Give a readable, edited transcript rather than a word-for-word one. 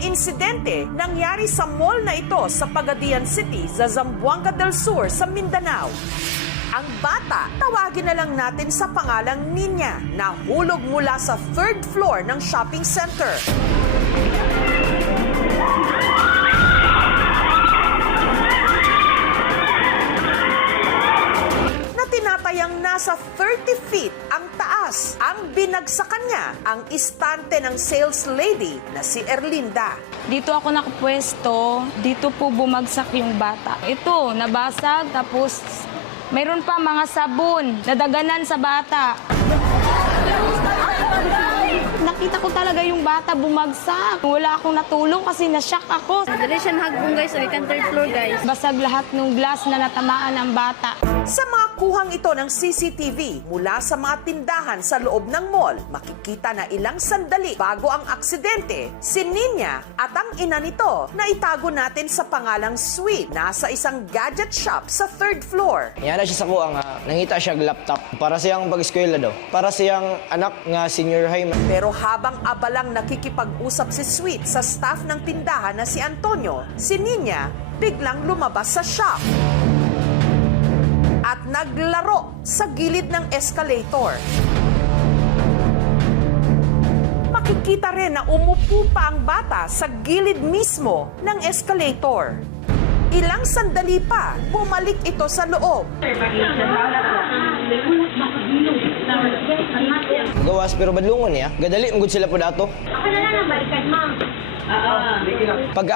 Ang insidente nangyari sa mall na ito sa Pagadian City sa Zamboanga del Sur sa Mindanao. Ang bata, tawagin na lang natin sa pangalang Ninya, nahulog mula sa third floor ng shopping center. Tinatayang nasa 30 feet ang taas. Ang binagsakan niya ang istante ng sales lady na si Erlinda. Dito ako nakapwesto, dito po bumagsak yung bata. Ito, nabasag, tapos mayroon pa mga sabon, nadaganan sa bata. Nakita ko talaga yung bata bumagsak. Wala akong natulong kasi na-shock ako. Dali siya nahagbong guys, so ikan third floor guys. Basag lahat ng glass na natamaan ng bata. Sa mga kuhang ito ng CCTV mula sa mga tindahan sa loob ng mall, makikita na ilang sandali bago ang aksidente, si Ninya at ang ina nito na itago natin sa pangalang Sweet, nasa isang gadget shop sa third floor. Yana siya sa kuha nga, nangita siya laptop para siyang pag-eskwela daw. Para siyang anak nga senior high. Pero habang abalang nakikipag-usap si Sweet sa staff ng tindahan na si Antonio, si Ninya biglang lumabas sa shop at naglaro sa gilid ng escalator. Makikita rin na umupo pa ang bata sa gilid mismo ng escalator. Ilang sandali pa, bumalik ito sa loob. Gawas pero badlungon niya. Gadali mugod sila po dato. Ako na lang ang balikan, ma'am. Pag